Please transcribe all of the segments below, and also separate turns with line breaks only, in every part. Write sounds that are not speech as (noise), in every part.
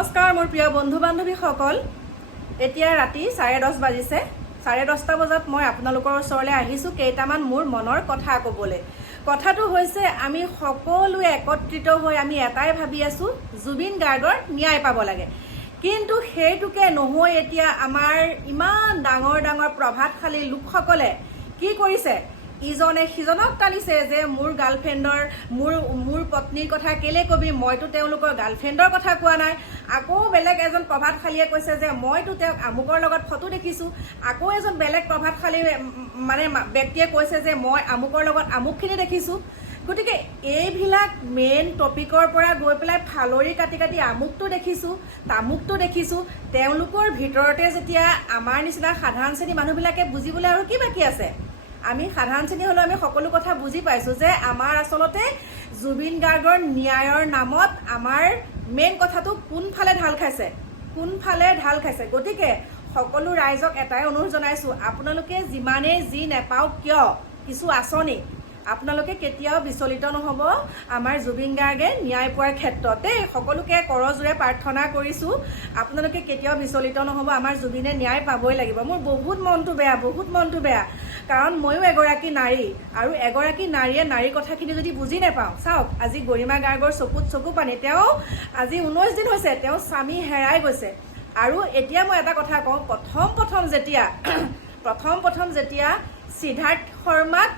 নমস্কাৰ মোৰ প্ৰিয় বন্ধু বান্ধৱীসকল এতিয়া ৰাতি চাৰে দহ বাজিছে। চাৰে দহটা বজাত মই আপোনালোকৰ ওচৰলৈ আহিছোঁ কেইটামান মোৰ মনৰ কথা ক'বলৈ। কথাটো হৈছে আমি সকলোৱে একত্ৰিত হৈ আমি এটাই ভাবি আছোঁ জুবিন গাৰ্গৰ ন্যায় পাব লাগে। কিন্তু সেইটোকে নহৈ এতিয়া আমাৰ ইমান ডাঙৰ ডাঙৰ প্ৰভাৱশালী লোকসকলে কি কৰিছে? ইজনে সিজনক টানিছে যে মোৰ গাৰ্লফ্ৰেণ্ডৰ মোৰ মোৰ পত্নীৰ কথা কেলে কবি মইতো তেওঁলোকৰ গাৰ্লফ্ৰেণ্ডৰ কথা কোৱা নাই। আকৌ বেলেগ এজন প্ৰভাতশালীয়ে কৈছে যে মইতো তেওঁক আমুকৰ লগত ফটো দেখিছোঁ। আকৌ এজন বেলেগ প্ৰভাতশালী মানে ব্যক্তিয়ে কৈছে যে মই আমুকৰ লগত আমুকখিনি দেখিছোঁ। গতিকে এইবিলাক মেইন টপিকৰ পৰা গৈ পেলাই ফালৰি কাটি কাটি আমুকটো দেখিছোঁ তামুকটো দেখিছোঁ। তেওঁলোকৰ ভিতৰতে যেতিয়া আমাৰ নিচিনা সাধাৰণ শ্ৰেণীৰ মানুহবিলাকে বুজিবলৈ আৰু কি বাকী আছে? আমি সাধাৰণ শ্ৰেণী হ'লেও আমি সকলো কথা বুজি পাইছোঁ যে আমাৰ আচলতে জুবিন গাৰ্গৰ ন্যায়ৰ নামত আমাৰ মেইন কথাটো কোনফালে ঢাল খাইছে? কোনফালে ঢাল খাইছে? গতিকে সকলো ৰাইজক এটাই অনুৰোধ জনাইছোঁ আপোনালোকে যিমানেই যি নেপাওক কিয় কিছু আঁচনি আপোনালোকে কেতিয়াও বিচলিত নহ'ব। আমাৰ জুবিন গাৰ্গে ন্যায় পোৱাৰ ক্ষেত্ৰত দেই সকলোকে কৰজোৰে প্ৰাৰ্থনা কৰিছোঁ। আপোনালোকে কেতিয়াও বিচলিত নহ'ব। আমাৰ জুবিনে ন্যায় পাবই লাগিব। মোৰ বহুত মনটো বেয়া বহুত মনটো বেয়া। কাৰণ ময়ো এগৰাকী নাৰী আৰু এগৰাকী নাৰীয়ে নাৰীৰ কথাখিনি যদি বুজি নাপাওঁ চাওক আজি গৰিমা গাৰ্গৰ চকুত চকু পানী তেওঁ আজি ঊনৈছ দিন হৈছে তেওঁ স্বামী হেৰাই গৈছে। আৰু এতিয়া মই এটা কথা কওঁ প্ৰথম প্ৰথম যেতিয়া (clears throat) প্ৰথম প্ৰথম যেতিয়া সিদ্ধাৰ্থ শৰ্মাক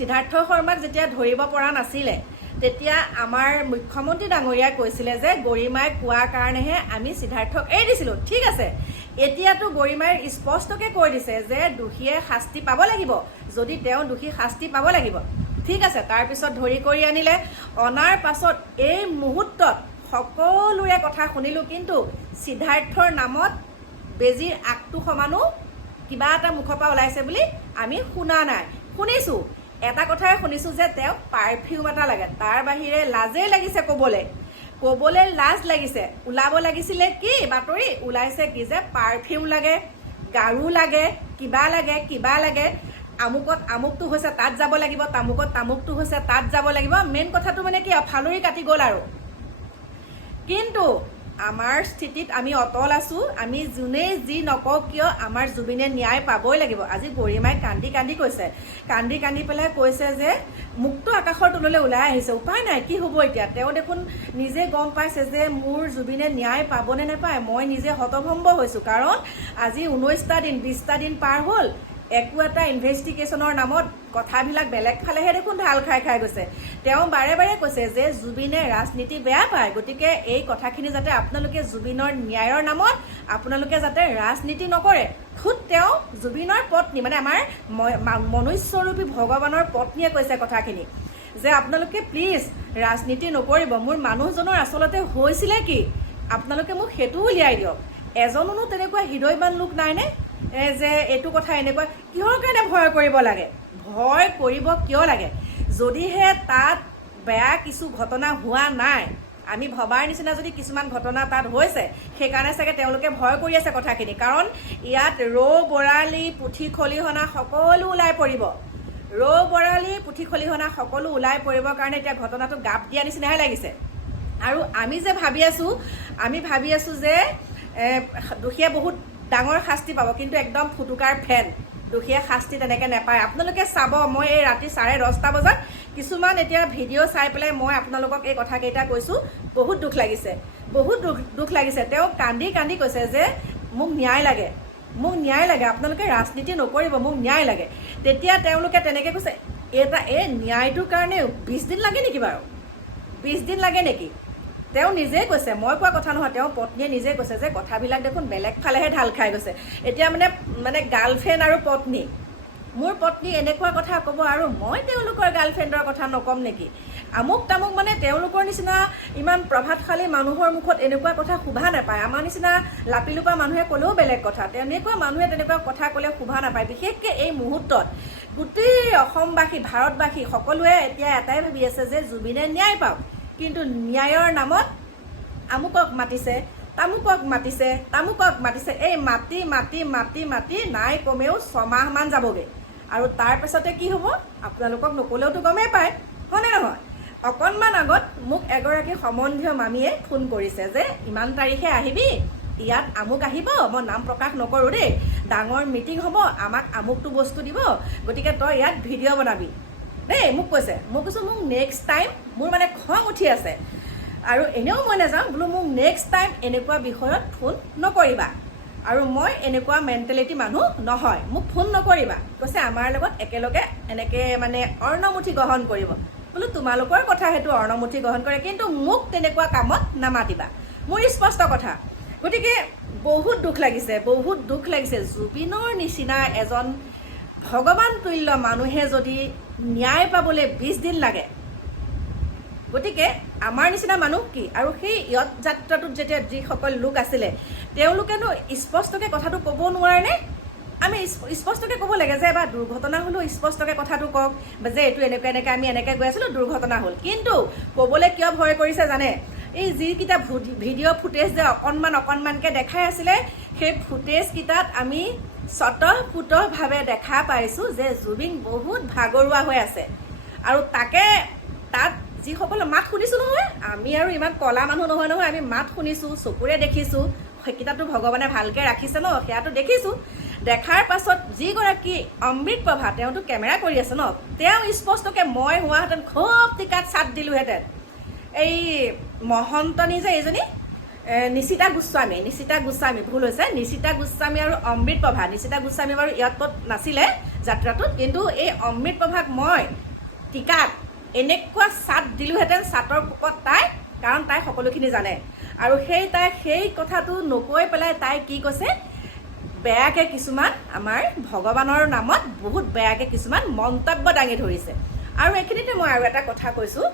সিদ্ধাৰ্থ শৰ্মাক যেতিয়া ধৰিব পৰা নাছিলে তেতিয়া আমাৰ মুখ্যমন্ত্ৰী ডাঙৰীয়াই কৈছিলে যে গৰিমাই কোৱাৰ কাৰণেহে আমি সিদ্ধাৰ্থক এৰি দিছিলোঁ। ঠিক আছে। এতিয়াতো গৰিমাই স্পষ্টকৈ কৈ দিছে যে দোষীয়ে শাস্তি পাব লাগিব। যদি তেওঁ দোষী শাস্তি পাব লাগিব। ঠিক আছে তাৰপিছত ধৰি কৰি আনিলে। অনাৰ পাছত এই মুহূৰ্তত সকলোৰে কথা শুনিলোঁ কিন্তু সিদ্ধাৰ্থৰ নামত বেজীৰ আগটো সমানো কিবা এটা মুখৰ পৰা ওলাইছে বুলি আমি শুনা নাই। শুনিছোঁ। এটা কথাই শুনিছোঁ যে তেওঁক পাৰফিউম এটা লাগে। তাৰ বাহিৰে লাজেই লাগিছে ক'বলৈ। ক'বলৈ লাজ লাগিছে। ওলাব লাগিছিলে কি? বাতৰি ওলাইছে কি যে পাৰফিউম লাগে গাৰু লাগে কিবা লাগে কিবা লাগে। আমুকত আমুকটো হৈছে তাত যাব লাগিব। তামুকত তামুকটো হৈছে তাত যাব লাগিব। মেইন কথাটো মানে কি ফালৰি কাটি গ'ল আৰু। কিন্তু আমাৰ স্থিতিত আমি অটল আছোঁ আমি যোনেই যি নকওঁ কিয় আমাৰ জুবিনে ন্যায় পাবই লাগিব। আজি গৰিমাই কান্দি কান্দি কৈছে কান্দি কান্দি পেলাই কৈছে যে মুক্ত আকাশৰ তললৈ ওলাই আহিছে উপায় নাই কি হ'ব এতিয়া? তেওঁ দেখোন নিজে গম পাইছে যে মোৰ জুবিনে ন্যায় পাবনে নাপায় মই নিজে হতভম্ব হৈছোঁ কাৰণ আজি ঊনৈছটা দিন বিছটা দিন পাৰ হ'ল একো এটা ইনভেষ্টিগেশ্যনৰ নামত কথাবিলাক বেলেগ ফালেহে দেখোন ঢাল খাই খাই গৈছে। তেওঁ বাৰে বাৰে কৈছে যে জুবিনে ৰাজনীতি বেয়া পায়, গতিকে এই কথাখিনি যাতে আপোনালোকে জুবিনৰ ন্যায়ৰ নামত আপোনালোকে যাতে ৰাজনীতি নকৰে, খুদ তেওঁ জুবিনৰ পত্নী মানে আমাৰ মনুষ্যৰূপী ভগৱানৰ পত্নীয়ে কৈছে কথাখিনি। যে আপোনালোকে প্লিজ ৰাজনীতি নকৰিব, মোৰ মানুহজনৰ আচলতে হৈছিলে কি? আপোনালোকে মোক সেইটো উলিয়াই দিয়ক। এজনোনো তেনেকুৱা হৃদয়বান লোক নাইনে যে এইটো কথা এনেকুৱা কিহৰ কাৰণে ভয় কৰিব লাগে? ভয় কৰিব কিয় লাগে? যদিহে তাত বেয়া কিছু ঘটনা হোৱা নাই আমি ভবাৰ নিচিনা যদি কিছুমান ঘটনা তাত হৈছে সেইকাৰণে চাগে তেওঁলোকে ভয় কৰি আছে কথাখিনি। কাৰণ ইয়াত ৰৌ বৰালি পুঠি খলিহনা সকলো ওলাই পৰিব। ৰৌ বৰালি পুঠি খলিহনা সকলো ওলাই পৰিবৰ কাৰণে এতিয়া ঘটনাটো গাপ দিয়া নিচিনাহে লাগিছে। আৰু আমি যে ভাবি আছোঁ আমি ভাবি আছোঁ যে দোষীয়ে বহুত ডাঙৰ শাস্তি পাব, কিন্তু একদম ফুটুকাৰ ফেন। দোষীয়ে শাস্তি তেনেকৈ নাপায়। আপোনালোকে চাব, মই এই ৰাতি চাৰে দহটা বজাত কিছুমান এতিয়া ভিডিঅ' চাই পেলাই মই আপোনালোকক এই কথাকেইটা কৈছোঁ। বহুত দুখ লাগিছে। বহুত দুখ দুখ লাগিছে। তেওঁ কান্দি কান্দি কৈছে যে, মোক ন্যায় লাগে। মোক ন্যায় লাগে। আপোনালোকে ৰাজনীতি নকৰিব, মোক ন্যায় লাগে। তেতিয়া তেওঁলোকে তেনেকৈ কৈছে, এটা, এই ন্যায়টোৰ কাৰণে বিছ দিন লাগে নেকি বাৰু? বিছ দিন লাগে নেকি? তেওঁ নিজেই কৈছে মই কোৱা কথা নহয় তেওঁ পত্নীয়ে নিজেই কৈছে যে কথাবিলাক দেখোন বেলেগ ফালেহে ঢাল খাই গৈছে। এতিয়া মানে মানে গাৰ্লফ্ৰেণ্ড আৰু পত্নী। মোৰ পত্নী এনেকুৱা কথা ক'ব আৰু মই তেওঁলোকৰ গাৰ্লফ্ৰেণ্ডৰ কথা নক'ম নেকি? আমুক তামুক মানে তেওঁলোকৰ নিচিনা ইমান প্ৰভাতশালী মানুহৰ মুখত এনেকুৱা কথা শোভা নাপায়। আমাৰ নিচিনা লাপিলোপা মানুহে ক'লেও বেলেগ কথা। তেনেকুৱা মানুহে তেনেকুৱা কথা ক'লে শোভা নাপায়। বিশেষকৈ এই মুহূৰ্তত গোটেই অসমবাসী ভাৰতবাসী সকলোৱে এতিয়া এটাই ভাবি আছে যে জুবিনে ন্যায় পাওক। কিন্তু ন্যায়ৰ নামত আমুকক মাতিছে তামুকক মাতিছে তামুকক মাতিছে এই মাতি মাতি মাতি মাতি নাই কমেও ছমাহমান যাবগৈ। আৰু তাৰ পাছতে কি হ'ব? আপোনালোকক নক'লেওতো গমেই পায় হয়নে নহয়? অকণমান আগত মোক এগৰাকী সম্বন্ধীয় মামীয়ে ফোন কৰিছে যে ইমান তাৰিখে আহিবি ইয়াত আমুক আহিব মই নাম প্ৰকাশ নকৰোঁ দেই ডাঙৰ মিটিং হ'ব আমাক আমুকটো বস্তু দিব গতিকে তই ইয়াত ভিডিঅ' বনাবি। দেই মোক কৈছে মই কৈছোঁ মোক নেক্সট টাইম মোৰ মানে খং উঠি আছে। আৰু এনেও মই নাযাওঁ বোলো মোক নেক্সট টাইম এনেকুৱা বিষয়ত ফোন নকৰিবা। আৰু মই এনেকুৱা মেণ্টেলিটি মানুহ নহয় মোক ফোন নকৰিবা। কৈছে আমাৰ লগত একেলগে এনেকৈ মানে অৰ্ণমুঠি গ্ৰহণ কৰিব। বোলো তোমালোকৰ কথা সেইটো অৰ্ণমুঠি গ্ৰহণ কৰে কিন্তু মোক তেনেকুৱা কামত নামাতিবা। মোৰ স্পষ্ট কথা। গতিকে বহুত দুখ লাগিছে বহুত দুখ লাগিছে। জুবিনৰ নিচিনা এজন ভগৱান তুল্য মানুহে যদি ন্যায় পাবলৈ বিছ দিন লাগে গতিকে আমাৰ নিচিনা মানুহ কি? আৰু সেই ইয়ত যাত্ৰাটোত যেতিয়া যিসকল লোক আছিলে তেওঁলোকেনো স্পষ্টকৈ কথাটো ক'ব নোৱাৰেনে? আমি স্প- স্পষ্টকৈ ক'ব লাগে যে বা দুৰ্ঘটনা হ'লেও স্পষ্টকৈ কথাটো কওক যে এইটো এনেকৈ এনেকৈ আমি এনেকৈ গৈ আছিলোঁ দুৰ্ঘটনা হ'ল। কিন্তু ক'বলৈ কিয় ভয় কৰিছে জানে? এই যিকেইটা ভিডিঅ' ফুটেজ যে অকণমান অকণমানকৈ দেখাই আছিলে সেই ফুটেজকেইটাত আমি স্বতঃপুতভাৱে দেখা পাইছোঁ যে জুবিন বহুত ভাগৰুৱা হৈ আছে। আৰু তাকে তাত যিসকলে মাত শুনিছোঁ নহয় আমি আৰু ইমান কলা মানুহ নহয় নহয় আমি মাত শুনিছোঁ চকুৰে দেখিছোঁ সেইকেইটাতো ভগৱানে ভালকৈ ৰাখিছে ন সেয়াটো দেখিছোঁ। দেখাৰ পাছত যিগৰাকী অমৃত প্ৰভা তেওঁতো কেমেৰা কৰি আছে ন তেওঁ স্পষ্টকৈ মই হোৱাহেঁতেন খুব টিকাত চাট দিলোঁহেঁতেন। এই মহন্তনী যে এইজনী? নিশিতা গোস্বামী নিশিতা গোস্বামী ভুল হৈছে। নিশিতা গোস্বামী আৰু অমৃত প্ৰভা। নিশিতা গোস্বামী বাৰু ইয়াত নাছিলে যাত্ৰাটোত কিন্তু এই অমৃত প্ৰভাক মই টিকাত এনেকুৱা চাট দিলোঁহেঁতেন চাটৰ পোকত তাই কাৰণ তাই সকলোখিনি জানে। আৰু সেই তাই সেই কথাটো নকৈ পেলাই তাই কি কৈছে? বেয়াকৈ কিছুমান আমাৰ ভগৱানৰ নামত বহুত বেয়াকৈ কিছুমান মন্তব্য দাঙি ধৰিছে। আৰু এইখিনিতে মই আৰু এটা কথা কৈছোঁ।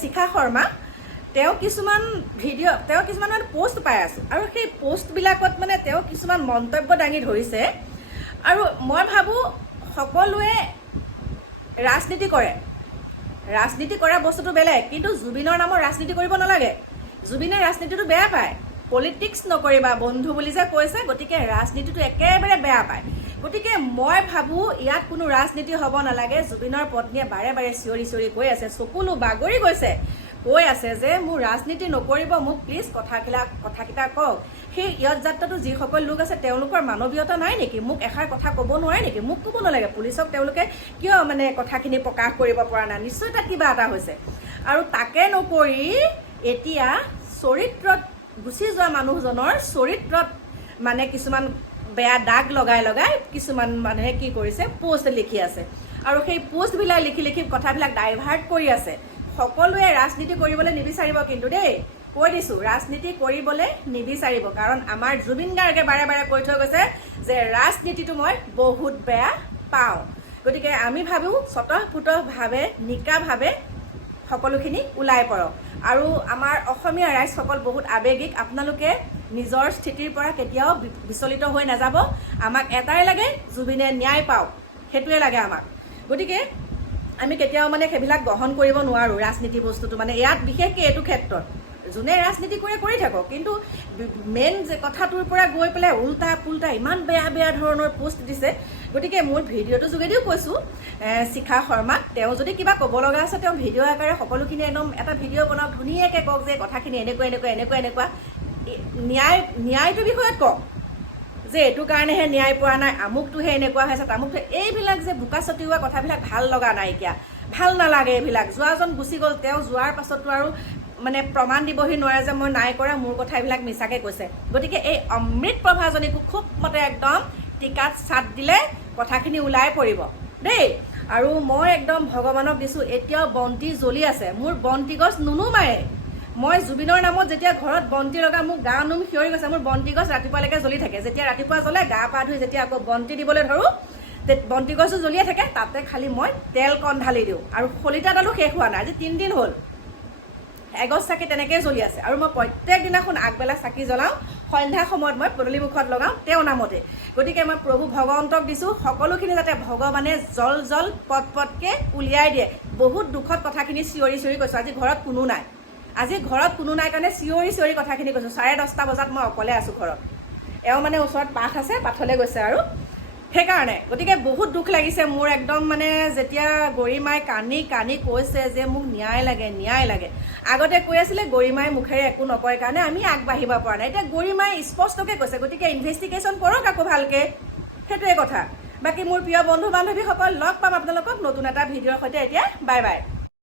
শিখা শৰ্মা তেওঁ কিছুমান ভিডিঅ' তেওঁ কিছুমান মানে পষ্ট পাই আছোঁ। আৰু সেই পষ্টবিলাকত মানে তেওঁ কিছুমান মন্তব্য দাঙি ধৰিছে। আৰু মই ভাবোঁ সকলোৱে ৰাজনীতি কৰে। ৰাজনীতি কৰা বস্তুটো বেলেগ কিন্তু জুবিনৰ নামৰ ৰাজনীতি কৰিব নালাগে। জুবিনে ৰাজনীতিটো বেয়া পায়। পলিটিক্স নকৰিবা বন্ধু বুলি যে কৈছে গতিকে ৰাজনীতিটো একেবাৰে বেয়া পায়। গতিকে মই ভাবোঁ ইয়াত কোনো ৰাজনীতি হ'ব নালাগে। জুবিনৰ পত্নীয়ে বাৰে বাৰে চিঞৰি চিঞৰি কৈ আছে চকুলো বাগৰি গৈছে। কৈ আছে যে মোৰ ৰাজনীতি নকৰিব মোক প্লিজ কথাবিলাক কথাকেইটা কওক। সেই ইয়ত যাত্ৰাটো যিসকল লোক আছে তেওঁলোকৰ মানৱীয়তা নাই নেকি? মোক এষাৰ কথা ক'ব নোৱাৰে নেকি? মোক ক'ব নালাগে। পুলিচক তেওঁলোকে কিয় মানে কথাখিনি প্ৰকাশ কৰিব পৰা নাই? নিশ্চয় তাত কিবা এটা হৈছে। আৰু তাকে নকৰি এতিয়া চৰিত্ৰত গুচি যোৱা মানুহজনৰ চৰিত্ৰত মানে কিছুমান বেয়া দাগ লগাই লগাই কিছুমান মানুহে কি কৰিছে পোষ্ট লিখি আছে। আৰু সেই পোষ্টবিলাক লিখি লিখি কথাবিলাক ডাইভাৰ্ট কৰি আছে। সকলোৱে ৰাজনীতি কৰিবলৈ নিবিচাৰিব কিন্তু দেই। কৈ দিছোঁ ৰাজনীতি কৰিবলৈ নিবিচাৰিব। কাৰণ আমাৰ জুবিন গাৰ্গে বাৰে বাৰে কৈ থৈ গৈছে যে ৰাজনীতিটো মই বহুত বেয়া পাওঁ। গতিকে আমি ভাবোঁ স্বতঃপুতভাৱে নিকাভাৱে সকলোখিনি ওলাই পৰক। আৰু আমাৰ অসমীয়া ৰাইজসকল বহুত আৱেগিক। আপোনালোকে নিজৰ স্থিতিৰ পৰা কেতিয়াও বিচলিত হৈ নাযাব। আমাক এটাই লাগে জুবিনে ন্যায় পাওক। সেইটোৱে লাগে আমাক। গতিকে আমি কেতিয়াও মানে সেইবিলাক গ্ৰহণ কৰিব নোৱাৰোঁ ৰাজনীতি বস্তুটো। মানে ইয়াত বিশেষকৈ এইটো ক্ষেত্ৰত। যোনে ৰাজনীতি কৰে কৰি থাকক। কিন্তু মেইন যে কথাটোৰ পৰা গৈ পেলাই উল্টা পুল্টা ইমান বেয়া বেয়া ধৰণৰ পোষ্ট দিছে। গতিকে মোৰ ভিডিঅ'টোৰ যোগেদিও কৈছোঁ শিখা শৰ্মাক। তেওঁ যদি কিবা ক'ব লগা আছে তেওঁ ভিডিঅ' আকাৰে সকলোখিনি একদম এটা ভিডিঅ' বনাওক। ধুনীয়াকৈ কওক যে কথাখিনি এনেকুৱা এনেকুৱা এনেকুৱা এনেকুৱা। ন্যায় ন্যায়টোৰ বিষয়ত কওক যে এইটো কাৰণেহে ন্যায় পোৱা নাই আমুকটোহে এনেকুৱা হৈছে তামুকটো এইবিলাক যে বোকা ছটিওৱা কথাবিলাক ভাল লগা নাইকিয়া। ভাল নালাগে এইবিলাক। যোৱাজন গুচি গ'ল তেওঁ যোৱাৰ পাছতো আৰু মানে প্ৰমাণ দিবহি নোৱাৰে যে মই নাই কৰা মোৰ কথা এইবিলাক মিছাকৈ কৈছে। গতিকে এই অমৃত প্ৰভাজনীকো খুব মতে একদম টিকাত চাট দিলে কথাখিনি ওলাই পৰিব। দেই আৰু মই একদম ভগৱানক দিছোঁ এতিয়াও বন্তি জ্বলি আছে। মোৰ বন্তি গছ নুনুমায়ে মই জুবিনৰ নামত যেতিয়া ঘৰত বন্তি লগা মোক গা নুম সিঁয়ৰি গৈছে মোৰ বন্তি গছ ৰাতিপুৱালৈকে জ্বলি থাকে। যেতিয়া ৰাতিপুৱা জ্বলে গা পা ধুই যেতিয়া আকৌ বন্তি দিবলৈ ধৰোঁ বন্তি গছো জ্বলিয়ে থাকে তাতে খালি মই তেল কণ ঢালি দিওঁ। আৰু শলিতাডালো শেষ হোৱা নাই আজি তিনিদিন হ'ল। এগছ চাকি তেনেকৈয়ে জ্বলি আছে। আৰু মই প্ৰত্যেক দিনাখন আগবেলা চাকি জ্বলাওঁ সন্ধ্যা সময়ত মই পদূলি মুখত লগাওঁ তেওঁৰ নামতে। গতিকে মই প্ৰভু ভগৱন্তক দিছোঁ সকলোখিনি যাতে ভগৱানে জল জল পট পটকৈ উলিয়াই দিয়ে। বহুত দুখত কথাখিনি চিঞৰি চিঞৰি কৈছোঁ আজি ঘৰত কোনো নাই। আজি ঘৰত কোনো নাই কাৰণে চিঞৰি চিঞৰি কথাখিনি কৈছোঁ। চাৰে দহটা বজাত মই অকলে আছোঁ ঘৰত। এওঁ মানে ওচৰত পাঠ আছে পাঠলৈ গৈছে আৰু। সেইকাৰণে গতিকে বহুত দুখ লাগিছে মোৰ একদম মানে যেতিয়া গৰিমাই কান্দি কান্দি কৈছে যে মোক ন্যায় লাগে ন্যায় লাগে। আগতে কৈ আছিলে গৰিমাই মুখেৰে একো নকয় কাৰণে আমি আগবাঢ়িব পৰা নাই। এতিয়া গৰিমাই স্পষ্টকৈ কৈছে গতিকে ইনভেষ্টিগেশ্যন কৰক আকৌ ভালকৈ। সেইটোৱে কথা। বাকী মোৰ প্ৰিয় বন্ধু বান্ধৱীসকল লগ পাম আপোনালোকক নতুন এটা ভিডিঅ'ৰ সৈতে। এতিয়া বাই বাই